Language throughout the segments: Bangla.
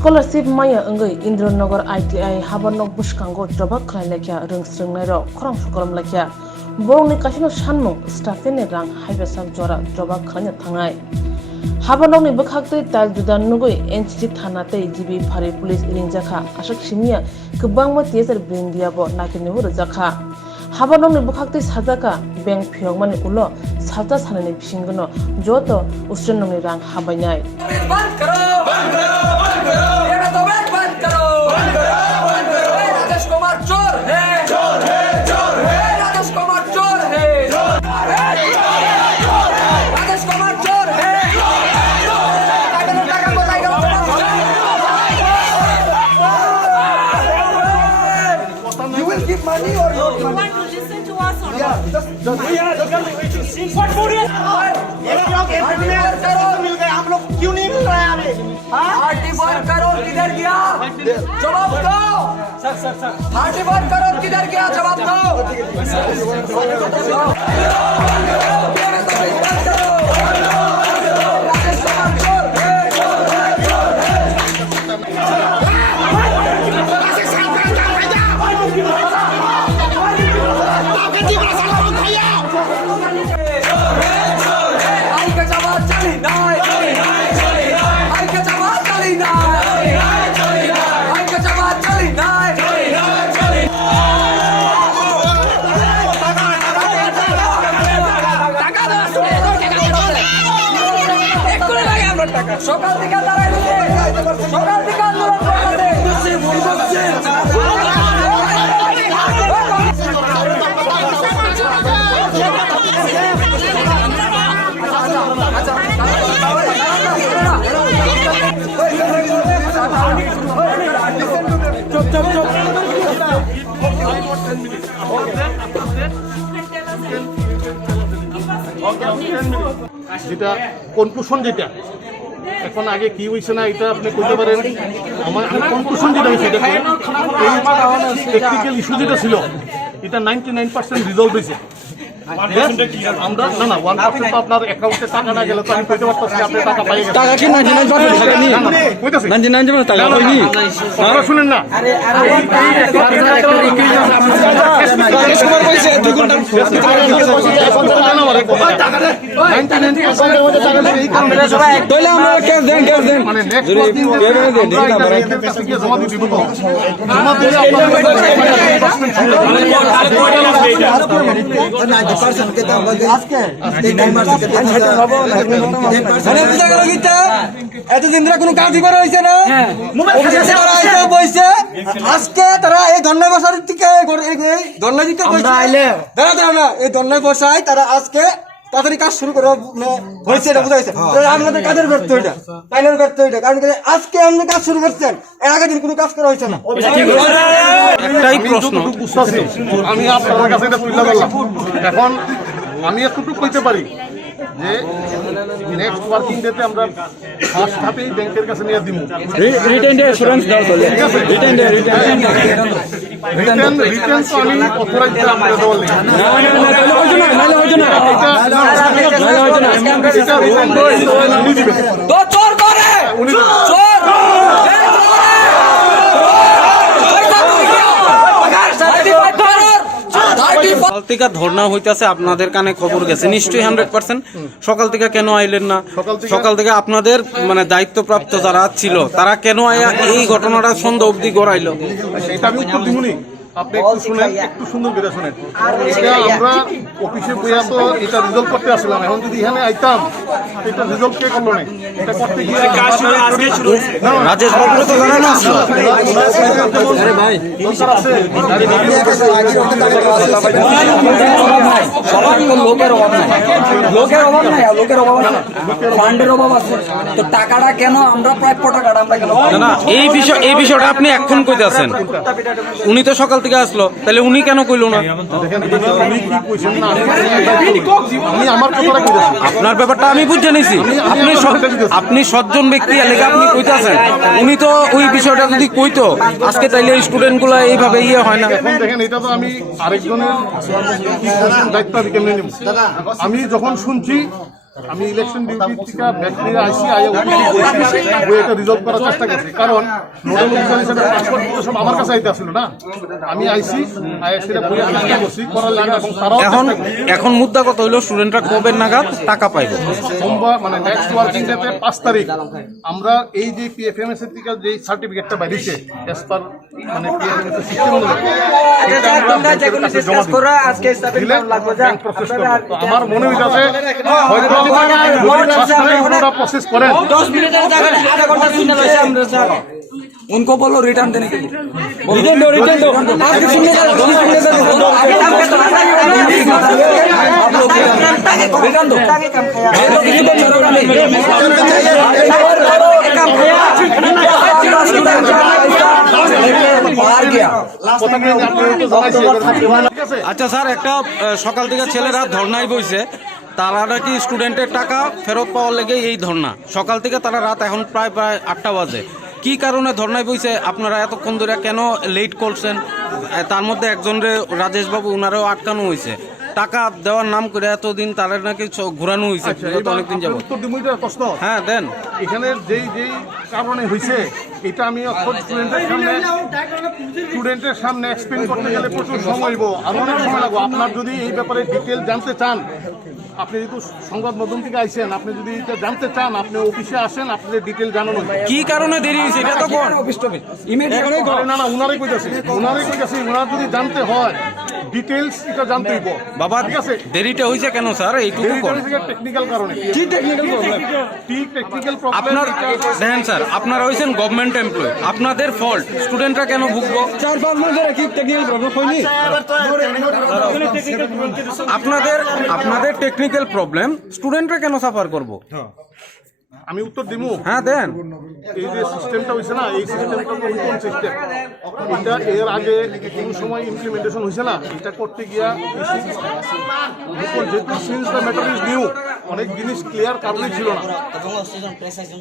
Scholarship maya engai Indranagar ITI habanok buskango jobak khlai lekya rungsrungnai ro khorang sukaram lekya borongni kasino sanmung staffene rang haibasam jora jobak khlainya thangai habanokni bukhaktui tal judan nugui NCC thanatei jibi phari police ringjakha ashak simia kwbangma TSR brindiabo nakini hurjakha habanokni bukhaktui sajaka bank phiyongmani ulo salta sanani phisinggono joto usrenongni rang habainai Money or not? You want to listen to us or not? What for it? हम लोग क्यों नहीं मिल रहे हैं अभी? 31 करोड़ किधर गया? जवाब दो। सर 31 करोड़ किधर गया? जवाब दो। সকাল থেকে দাঁড়াই সকাল থেকে আন্দোলন যেটা কনক্লুশন যেটা এখন আগে কি হয়েছে না এটা আপনি কইতে পারেন আমার কনক্লুশন যেটা হয়েছে এটা টেকনিক্যাল ইস্যু যেটা ছিল এটা 99% রিজলভ হয়েছে আমরা না 1% আপনার অ্যাকাউন্টে টাকা না গেলে তো আমি কইতে পারতাম আপনি টাকা পাই গেছেন টাকা কি 99% টাকা নেই কইতাছি 99% টাকা পাইনি আপনারা শুনেন না মানে এতদিন ধরে কোনো কাজ করা হয়েছে না আজকে তারা এই ধর্নায় বসার থেকে ধর্নায় দিতে এই ধর্নায় বসায় তারা আজকে তাড়াতাড়ি কাজ শুরু করে হয়েছে এটা বোঝা হয়েছে আপনাদের কাজের ব্যর্থ এটা আইনের ব্যর্থ এটা কারণ আজকে আপনি কাজ শুরু করছেন এর আগের দিন কোনো কাজ করা হয়েছে না একটাই প্রশ্ন আমি আপনাদের কাছে এটা তুলে ধরলাম এখন আমি এতটুকু কইতে পারি যে নেক্সট ওয়ার্কিং ডেতে আমরা ফার্স্ট হাতেই ব্যাংকের কাছে নিয়ে দিব রিটেন অ্যাসুরেন্স দাও চলে রিটেন তো আমি অথরাইজ করে দেওয়ার সকাল থেকে ধর্ণা হইতেছে আপনাদের কানে খবর গেছে নিশ্চয়ই 100%। সকাল থেকে কেন আইলেন না? সকাল থেকে আপনাদের মানে দায়িত্বপ্রাপ্ত যারা ছিল তারা কেন আয়া এই ঘটনাটা সন্ধ্যা অবধি গড়াইলো? সেটা আমি উত্তর দিবনি, আপনি একটু শুনেন, একটু সুন্দর করে শুনেন। এটা আমরা অফিসে বইয়া তো এটা রিজলভ করতে আসলাম, এখন যদি এখানে আইতাম এটা রিজলভ কে করলো না? এটা করতে গিয়ে রাজেশ বাবু তো জানানো আসলো ভাই লোকের অভাব নাই, লোকের অভাব নাই, ফান্ডের অভাব আছে। তো টাকাটা কেন আমরা প্রাপ্য টাকাটা আমরা কেন না এই বিষয়টা আপনি এখন কইতে আছেন? উনি তো সকাল থেকে আসলো, তাহলে উনি কেন কইলো না? আমি আমার কথাটা কইতাছি, আপনার ব্যাপারটা আমি বুঝে নিছি। আপনি সজ্জন ব্যক্তি এলাকা আপনি কইতাছেন, উনি তো ওই বিষয়টা যদি কইতো আজকে তাইলে স্টুডেন্ট গুলা এইভাবে ইয়ে হয় না। এখন দেখেন এটা তো আমি আরেকজনের দায়িত্ব আমি কেমনে নিব? আমি যখন শুনছি আমি ইলেকশন ডিউটি থেকে ব্যাক নিয়ে আসি এটা রিজলভ করার চেষ্টা করছি, কারণ নোডাল অফিসার হিসেবে পাসপোর্ট সব আমার কাছে আইতে আসছিল না। আমি আইসি সেটা পুরো চেষ্টা করছি করার লাগে, এবং তারাও এখন মুদ্রা কত হইলো, স্টুডেন্টরা কবে নাগাদ টাকা পাইবে? সোমবার মানে নেক্সট ওয়ার্কিং ডেতে 5 তারিখ আমরা এই যে পিএফএমএস এর থেকে যে সার্টিফিকেটটা বাইরেছে এস পার মানে পিএফএমএস এর সিস্টেম অনুযায়ী আমার মনে হইতাছে হয়তো ওরা প্রসেস করেন। उनको बोलो रिटर्न देने के लिए। रिटर्न दो। আচ্ছা স্যার, একটা সকাল থেকে ছেলেরা ধর্নায় বইছে, তারা নাকি স্টুডেন্টের টাকা ফেরত পাওয়ার লেগে এই ধর্না। সকাল থেকে তারা রাত এখন প্রায় 8টা বাজে। কি কারণে ধর্নায় বইছে? আপনারা এতক্ষণ ধরে কেন লেট করছেন? তার মধ্যে একজনের রাজেশবাবু, ওনারাও আটকানো হয়েছে। টাকা দেওয়ার নাম করে এতদিন তারা নাকি ঘোরানো হয়েছে অনেকদিন যাবত। হ্যাঁ দেন। এখানে যেই কারণে হয়েছে এটা আমি স্টুডেন্টের সামনে এক্সপ্লেন করতে গেলে প্রচুর সময় হইব, আর অনেক সময় লাগবে। আপনার যদি এই ব্যাপারে ডিটেল জানতে চান, আপনি যেহেতু সংবাদ মাধ্যম থেকে আইছেন, আপনি যদি এটা জানতে চান আপনি অফিসে আসেন, আপনাদের ডিটেল জানানো। কি কারণে দেরি হয়েছে এটা তো কোন? না না, উনারাই কইতাছি, উনার যদি জানতে হয় ডিটেলস এটা জানতে হইব। বাবা ঠিক আছে, দেরিটা হইছে কেন স্যার? এইটুকু টেকনিক্যাল কারণে। কি টেকনিক্যাল প্রবলেম? টেকনিক্যাল প্রবলেম আপনার দেখেন স্যার, আপনারা হইছেন গভর্নমেন্ট এমপ্লয়ি, আপনাদের ফল্ট। স্টুডেন্টরা কেন ভুগবো? 4-5 মাস ধরে কি টেকনিক্যাল প্রবলেম হয়নি? আপনাদের টেকনিক্যাল প্রবলেম, স্টুডেন্টরা কেন সাফার করবো? আমি উত্তর দিব। হ্যাঁ দেন। এই যে সিস্টেমটা হয়েছে না, এই সিস্টেমটা নতুন সিস্টেম। এটা এর আগে কোনো সময় ইমপ্লিমেন্টেশন হয়েছে না। এটা করতে গিয়া যেহেতু since the matter is new, অনেক জিনিস ক্লিয়ার কারণেই ছিল না।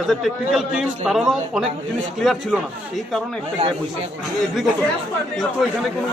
এজ এ টেকনিক্যাল টিম তারাও অনেক জিনিস ক্লিয়ার ছিল না, এই কারণে একটা গ্যাপ হয়েছে। এগ্রি করতে, কিন্তু এখানে কোনো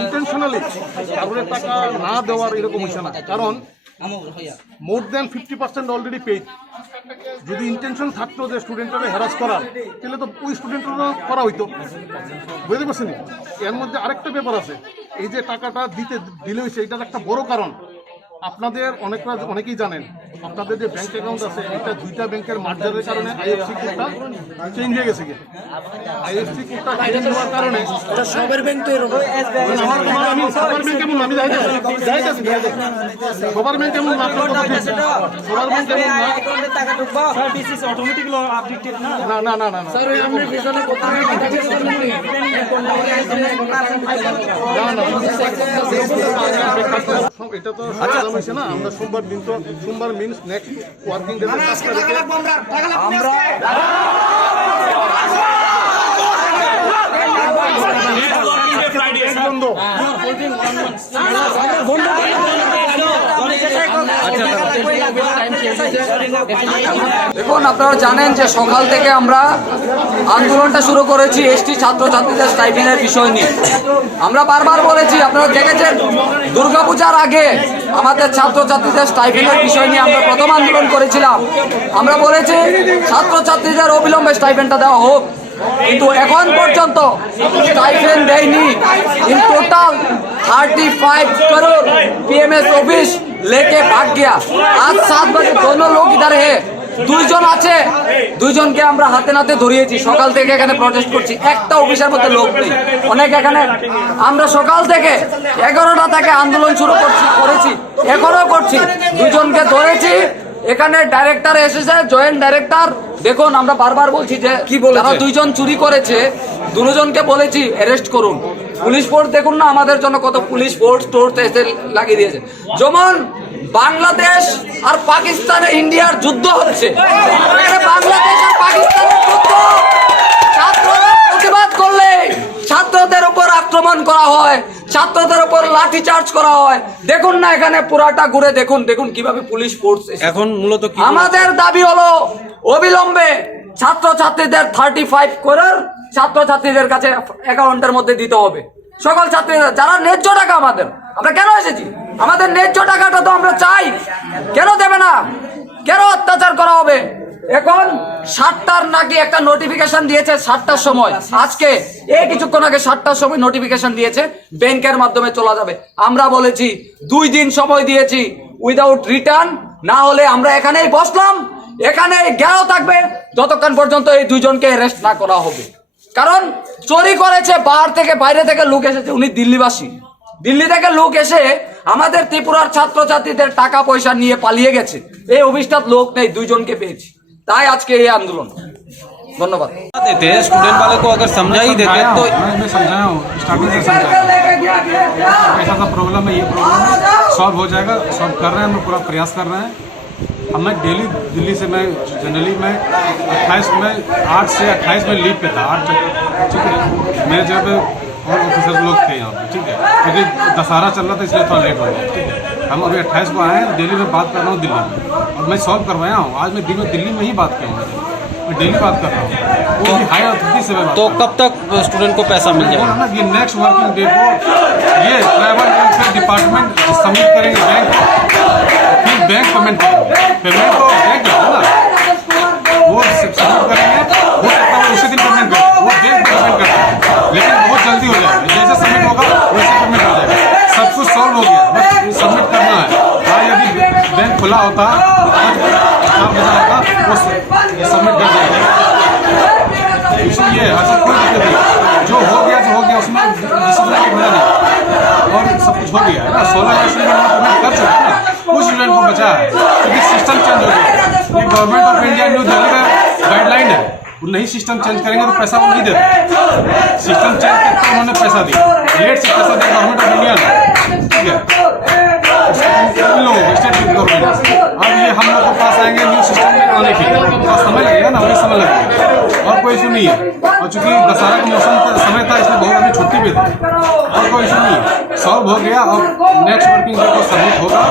ইন্টেনশনালি কারণে টাকা না দেওয়ার এরকম হয়েছে না, কারণ মোর দেন 50% অলরেডি পেইড। যদি ইন্টেনশন থাকতো যে স্টুডেন্টরা হ্যারাস করার, তাহলে তো ওই স্টুডেন্টরা করা হইতো। বুঝতে পারছেন? এর মধ্যে আরেকটা ব্যাপার আছে, এই যে টাকাটা দিলে হয়েছে এটার একটা বড় কারণ আপনাদের অনেকেই জানেন, আপনাদের যে ব্যাংক অ্যাকাউন্ট আছে এটা 2টা ব্যাংকের মার্জারের কারণে আইএফসি কোডটা চেঞ্জ হয়ে গেছে। আইএফসি কোডটা চেঞ্জ হওয়ার কারণে সবার ব্যাংক তো এরকম, আমি সবার ব্যাংক কেমন আমি যাইতাছি সবার ব্যাংক কেমন না, আপনার কথা ঠিক, সবার ব্যাংক কেমন না, টাকা ঢুকবা sir this is automatically updated না না না না স্যার আমরা পিছনে কথা এটা তো হয়েছে না। আমরা সোমবার দিন, তো সোমবার মিনস নেক্সট ওয়ার্কিং ডে আমরা দেখুন, আপনারা জানেন যে সকাল থেকে আমরা আন্দোলনটা শুরু করেছি এসটি ছাত্রছাত্রীদের স্টাইপেন্ডের বিষয় নিয়ে। আমরা বারবার বলেছি, আপনারা দেখেছেন দুর্গাপূজার আগে আমাদের ছাত্রছাত্রীদের স্টাইপেন্ডের বিষয় নিয়ে আমরা প্রথম আন্দোলন করেছিলাম। আমরা বলেছি ছাত্রছাত্রীদের অবিলম্বে স্টাইপেন্ডটা দেওয়া হোক, কিন্তু এখন পর্যন্ত স্টাইপেন্ড দেয়নি। In total 35 crore PMS office लेके भाग गया। आज 7 बजे दोनों लोग इधर है, 2 জন আছে, 2 জনকে আমরা হাতে নাতে ধরিয়েছি। সকাল থেকে এখানে প্রটেস্ট করছি, একটা অফিসের মধ্যে লোক নেই। অনেক এখানে আমরা সকাল থেকে 11টা থেকে আন্দোলন শুরু করেছি, এখনো করছি। 2 জনকে ধরেছি, এখানে ডাইরেক্টর এসেছে, জয়েন্ট ডাইরেক্টর। দেখুন, আমরা বারবার বলছি যে যারা 2 জন চুরি করেছে 2 জনকে বলেছি অ্যারেস্ট করুন। পুলিশ ফোর্স দেখুন না আমাদের জন্য কত পুলিশ ফোর্স এসে লাগিয়ে দিয়েছে। যেমন বাংলাদেশ আর পাকিস্তানে ইন্ডিয়ার যুদ্ধ হচ্ছে, বাংলাদেশ আর পাকিস্তানের যুদ্ধ। ছাত্ররা প্রতিবাদ করলে ছাত্রদের উপর আক্রমণ করা হয়, ছাত্রদের উপর লাঠি চার্জ করা হয়। দেখুন না এখানে পুরাটা ঘুরে দেখুন কিভাবে পুলিশ ফোর্স। এখন মূলত আমাদের দাবি হলো অবিলম্বে ছাত্রছাত্রীদের 35 কरोड़ ছাত্রছাত্রীদের কাছে অ্যাকাউন্টের মধ্যে দিতে হবে। সকল ছাত্রীরা যারা ন্যায্য টাকা, আমরা কেন এসেছি? আমাদের ন্যায্য টাকাটা তো আমরা চাই, কেন দেবে না? কেন অত্যাচার করা হবে? এখন 7টার নাকি একটা নোটিফিকেশন দিয়েছে 7টার সময়, আজকে এই কিছুক্ষণ আগে 7টার সময় নোটিফিকেশন দিয়েছে ব্যাংকের মাধ্যমে চলা যাবে। আমরা বলেছি 2 দিন সময় দিয়েছি উইদাউট রিটার্ন, না হলে আমরা এখানেই বসলাম, এখানেই গেরাও থাকবে যতক্ষণ পর্যন্ত এই দুইজনকে অ্যারেস্ট না করা হবে। কারণ চুরি করেছে, বাইরে থেকে লোক এসেছে, উনি দিল্লিবাসী, দিল্লি থেকে লোক এসে আমাদের ত্রিপুরার ছাত্রছাত্রীদের টাকা পয়সা নিয়ে পালিয়ে গেছে। এই অভিষ্টাত লোক নেই, দুইজনকে পেয়েছি, তাই আজকে এই আন্দোলন। ধন্যবাদ। देते स्टूडेंट वाले को अगर समझा ही देते तो मैं समझाया हूँ, स्टार्टिंग से समझाया ऐसा सा प्रॉब्लम है, ये प्रॉब्लम सॉल्व हो जाएगा, सॉल्व कर रहे हैं, हम लोग पूरा प्रयास कर रहे हैं। अब मैं डेली दिल्ली से मैं जनरली मैं 28 में 8 से 28 में लीव पे था, 8 ठीक है, मेरे जगह पे और ऑफिसर लोग थे यहाँ पे, ठीक है, क्योंकि दशहरा चल रहा था इसलिए थोड़ा लेट हो गया, ठीक है। हम अभी 28 को आए हैं, दिल्ली में बात कर रहा हूँ दिल्ली में, और मैं सॉल्व करवाया हूँ। आज मैं दिन में दिल्ली में ही बात किया हूँ, मैं डेली बात कर रहा हूँ, वो भी हाई अथॉरिटी से मैं बात तो कब तक स्टूडेंट को पैसा मिल जाएगा? ना ये नेक्स्ट वर्किंग डे को ये ट्राइबल वेलफेयर डिपार्टमेंट सबमिट करेंगे बैंक, फिर बैंक पेमेंट तो बैंक है ना, वो सबमिट करेंगे, हो सकता है उसी दिन पेमेंट करें, वो बैंक पेमेंट करते हैं, लेकिन बहुत जल्दी हो जाएगा, जैसे सबमिट होगा वैसे पेमेंट हो जाएगा। सब कुछ सॉल्व हो गया, बस सबमिट करना है। आज यदि बैंक खुला होता वो सबमिट कर देगा, इसलिए ऐसा कोई दिक्कत नहीं, जो हो गया उसमें डिसिप्लिन के बिना नहीं, और सब कुछ हो गया है ना। 16 स्टूडेंट पेमेंट कर चुके हैं ना, कुछ स्टूडेंट को बचा है क्योंकि सिस्टम चेंज हो गया। ये government of India new Delhi का गाइडलाइन है, वो नहीं सिस्टम चेंज करेंगे तो पैसा वो नहीं देते, सिस्टम चेंज करके उन्होंने पैसा दिया, लेट से पैसा दिया गवर्नमेंट ऑफ इंडिया ने, ठीक है, स्टेट गवर्नमेंट। अब ये हम लोग के पास आएंगे न्यू सिस्टम में आने के लिए थोड़ा समय लगेगा ना, वही समय लगेगा, और कोई इशू नहीं है। और चूंकि दशहरा का मौसम का समय था इसलिए बहुत आदमी छुट्टी पे थे, और कोई इशू नहीं है, सॉल्व हो गया। और नेक्स्ट वर्किंग डे को सबमिट होगा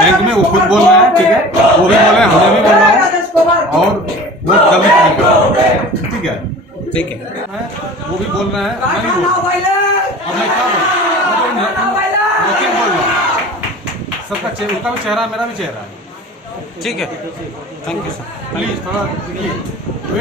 बैंक में, वो खुद बोल रहे हैं, ठीक है, वो भी बोले, हमें भी बोल रहा हूँ, और वो जल्दी पेमेंट करेंगे, ठीक है, ठीक है, वो भी बोल रहे हैं, मैं नहीं बोल रहा। अब मैं क्या बोलूं? मैं तो वकील बोल रहा हूँ, सबका उनका भी चेहरा मेरा भी चेहरा है, ठीक है, थैंक यू सर। प्लीज थोड़ा देखिए।